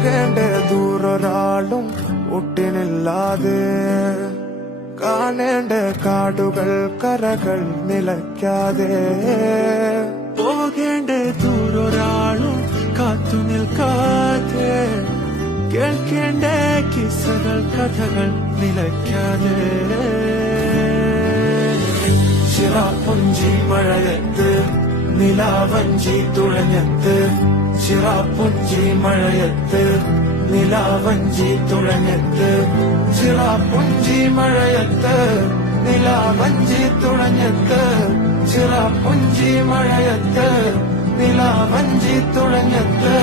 പോകേണ്ട ദൂരൊരാളും ഒട്ടിനില്ലാതെ കാണേണ്ട കാടുകൾ കരകൾ നിലയ്ക്കാതെ പോകേണ്ട ദൂരൊരാളും കാത്തു നിൽക്കാതെ കേൾക്കേണ്ട കിസ്സകൾ കഥകൾ നിലയ്ക്കാതെ ചിറാപ്പുഞ്ചി മഴയത്ത് നിലാവഞ്ചി തുഴഞ്ഞത്ത് ചിറാപ്പുഞ്ചി മഴയത്ത് നിലാവഞ്ചി തുഴഞ്ഞത്ത് ചിറാപ്പുഞ്ചി മഴയത്ത് നിലാവഞ്ചി തുഴഞ്ഞത്ത് ചിറാപ്പുഞ്ചി മഴയത്ത് നിലാവഞ്ചി തുഴഞ്ഞത്ത്